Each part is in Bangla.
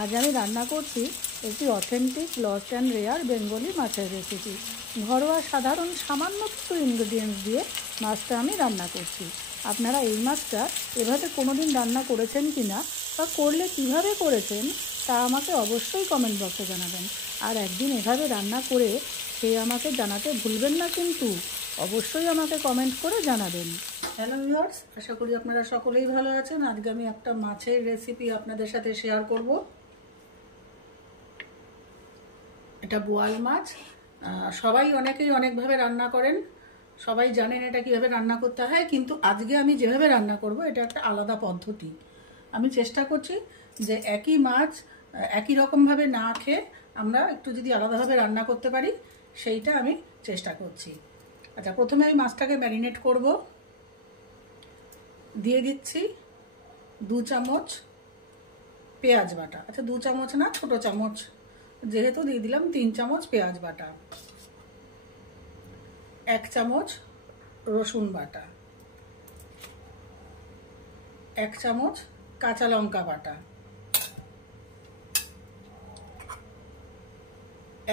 আজ আমি রান্না করছি একটি authentic lost and rare Bengali মাছের রেসিপি। ঘরোয়া সাধারণ সামান্য কিছু ইনগ্রেডিয়েন্টস দিয়ে মাছটা আমি রান্না করছি। আপনারা এই মাছটা এভাবে কোনোদিন রান্না করেছেন কি না বা করলে কিভাবে করেছেন তা আমাকে অবশ্যই কমেন্ট বক্সে জানাবেন। আর একদিন এভাবে রান্না করে সে আমাকে জানাতে ভুলবেন না, কিন্তু অবশ্যই আমাকে কমেন্ট করে জানাবেন। হ্যালো ভিউয়ার্স, আশা করি আপনারা সকলেই ভালো আছেন। আজকে আমি একটা মাছের রেসিপি আপনাদের সাথে শেয়ার করব। এটা বোয়াল মাছ। সবাই অনেকেই অনেকভাবে রান্না করেন, সবাই জানেন এটা কীভাবে রান্না করতে হয়, কিন্তু আজকে আমি যেভাবে রান্না করব এটা একটা আলাদা পদ্ধতি। আমি চেষ্টা করছি যে একই মাছ একই রকমভাবে না খেয়ে আমরা একটু যদি আলাদাভাবে রান্না করতে পারি, সেইটা আমি চেষ্টা করছি। আচ্ছা, প্রথমে আমি মাছটাকে ম্যারিনেট করব। দিয়ে দিচ্ছি 2 চামচ পেঁয়াজ বাটা। আচ্ছা, 2 চামচ না, ছোটো চামচ যেহেতু দিয়ে দিলাম 3 চামচ পেঁয়াজ বাটা, 1 চামচ রসুন বাটা, 1 চামচ কাঁচা লঙ্কা বাটা,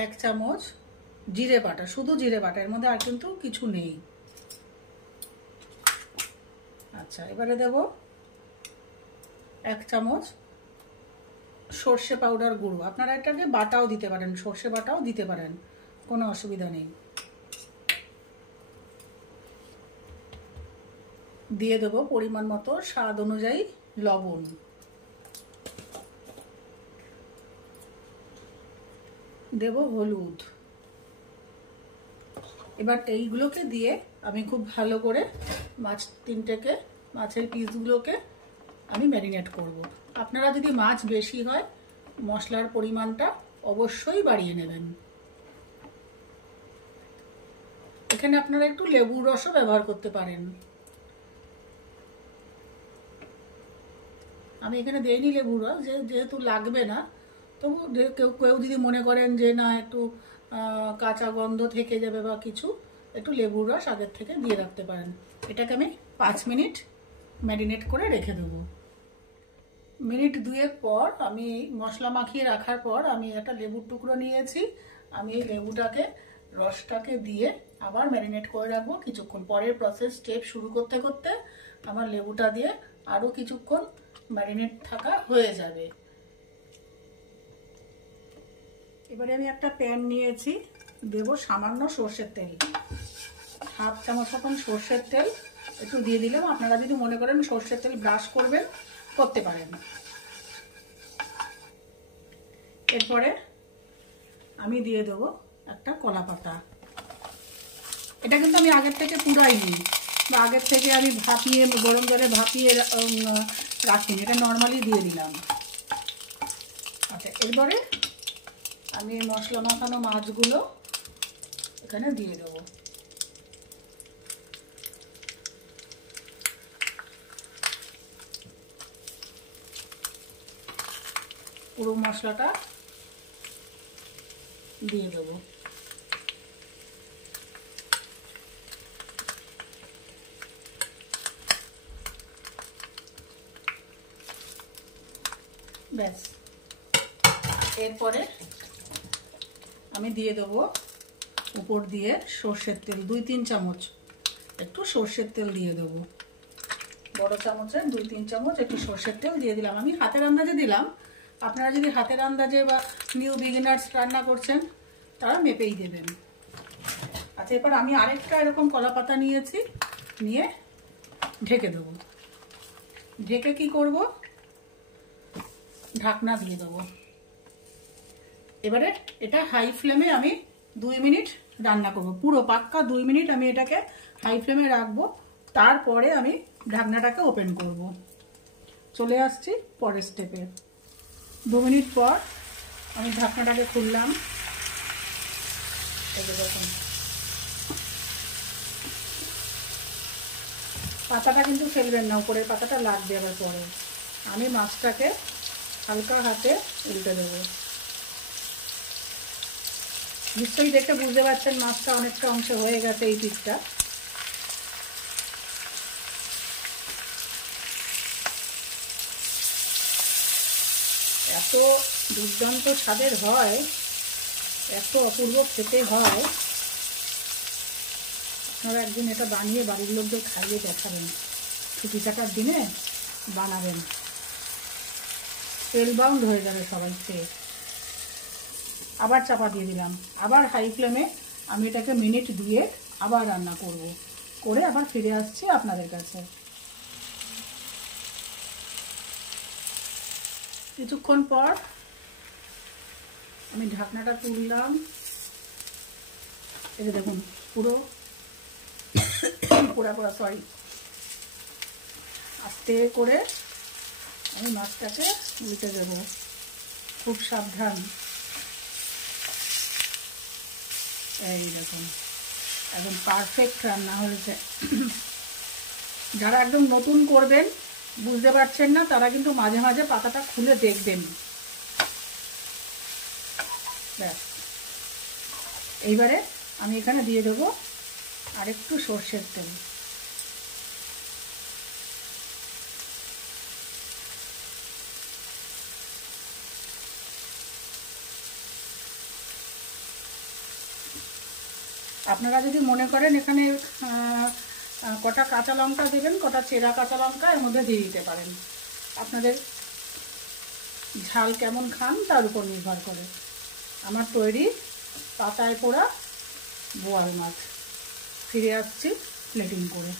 1 চামচ জিরে বাটা, শুধু জিরে বাটা, এর মধ্যে আর কিন্তু কিছু নেই। আচ্ছা, এবারে দেব 1 চামচ সর্ষে পাউডার গুঁড়ো। আপনারা এটাকে বাটাও দিতে পারেন, সর্ষে বাটাও দিতে পারেন, কোনো অসুবিধা নেই। দিয়ে দেবো পরিমাণ মতো স্বাদ অনুযায়ী লবণ। দেব হলুদ। এবার এইগুলোকে দিয়ে আমি খুব ভালো করে মাছের পিসগুলোকে আমি ম্যারিনেট করব। আপনারা যদি মাছ বেশি হয় মশলার পরিমাণটা অবশ্যই বাড়িয়ে নেবেন। এখানে আপনারা একটু লেবুর রসও ব্যবহার করতে পারেন। আমি এখানে দেইনি লেবুর রস, যেহেতু লাগবে না, তবু কেউ যদি মনে করেন যে না একটু কাঁচা গন্ধ থেকে যাবে বা কিছু, একটু লেবুর রস আগের থেকে দিয়ে রাখতে পারেন। এটাকে আমি 5 মিনিট ম্যারিনেট করে রেখে দেবো। মিনিট 2 পর আমি মশলা মাখিয়ে রাখার পর আমি একটা লেবুর টুকরো নিয়েছি। আমি এই লেবুটাকে রসটাকে দিয়ে আবার ম্যারিনেট করে রাখবো কিছুক্ষণ। পরের প্রসেস স্টেপ শুরু করতে করতে আমার লেবুটা দিয়ে আরও কিছুক্ষণ ম্যারিনেট থাকা হয়ে যাবে। এবারে আমি একটা প্যান নিয়েছি, দেব সামান্য সর্ষের তেল, 1/2 চামচ মতন সর্ষের তেল একটু দিয়ে দিলাম। আপনারা যদি মনে করেন সর্ষের তেল ব্রাশ করবেন, করতে পারেন। এরপরে আমি দিয়ে দেবো একটা কলা পাতা। এটা কিন্তু আমি আগের থেকে পুরাইনি বা আগের থেকে আমি ভাপিয়ে গরম জলে ভাপিয়ে রাখিনি, এটা নর্মালি দিয়ে দিলাম। আচ্ছা, এরপরে আমি মশলা মাখানো মাছগুলো এখানে দিয়ে দেবো। পুরো মশলাটা দিয়ে দেবো। ব্যাস, এরপরে আমি দিয়ে দেবো উপর দিয়ে সর্ষের তেল, 2-3 চামচ একটু সর্ষের তেল দিয়ে দেবো। বড় চামচের 2-3 চামচ একটু সর্ষের তেল দিয়ে দিলাম। আমি হাতের আন্দাজে দিলাম, আপনারা যদি হাতের আন্দাজে বা নিউ বিগিনার্স রান্না করছেন তারা মেপেই দেবেন। আচ্ছা, এবার আমি আরেকটা এরকম কলা পাতা নিয়েছি, নিয়ে ঢেকে দেবো। ঢেকে কি করব, ঢাকনা দিয়ে দেবো। এবারে এটা হাই ফ্লেমে আমি 2 মিনিট রান্না করব, পুরো পাক্কা 2 মিনিট আমি এটাকে হাই ফ্লেমে রাখবো। তারপরে আমি ঢাকনাটাকে ওপেন করব। চলে আসছি পরের স্টেপে। 2 মিনিট পর আমি ঢাকনাটাকে খুললাম। দেখুন, পাতাটা কিন্তু ফেলবেন না, উপরের পাতাটা লাগবে আবার পরে। আমি মাছটাকে হালকা হাতে উল্টে দেবো। নিশ্চয়ই দেখে বুঝতে পারছেন মাছটা অনেকটা অংশে হয়ে গেছে এই পিসটা। এত দুর্দান্ত স্বাদের হয়, এত অপূর্ব খেতে হয়। আপনারা একদিন এটা বানিয়ে বাড়ির লোকদের খাইয়ে দেখাবেন, ছুটি থাকার দিনে বানাবেন, তেল বাউন্ড হয়ে যাবে সবাই খেয়ে। আবার চাপা দিয়ে দিলাম, আবার হাই ফ্লেমে আমি এটাকে মিনিট দিয়ে আবার রান্না করব, করে আবার ফিরে আসছি আপনাদের কাছে। কিছুক্ষণ পর আমি ঢাকনাটা তুললাম, এই যে দেখুন পুরো পোড়া সরি, আস্তে করে আমি মাছটাকে উল্টে দেবো, খুব সাবধান। এই দেখুন একদম পারফেক্ট রান্না হয়েছে। যারা একদম নতুন করবেন, বুঝতে পারছেন না, তারা কিন্তু মাঝে মাঝে পাতাটা খুলে দেখবেন। ব্যাস, এইবারে আমি এখানে দিয়ে দেবো আরেকটু সর্ষের তেল। আপনারা যদি মনে করেন এখানে কটা কাঁচা লঙ্কা দেবেন, কটা চেরা কাঁচা লঙ্কা এর মধ্যে দিয়ে দিতে পারেন, আপনাদের ঝাল কেমন খান তার উপর নির্ভর করে। আমার তৈরি পাতায় পোড়া বোয়াল মাছ। ফিরে আসছি প্লেটিং করে।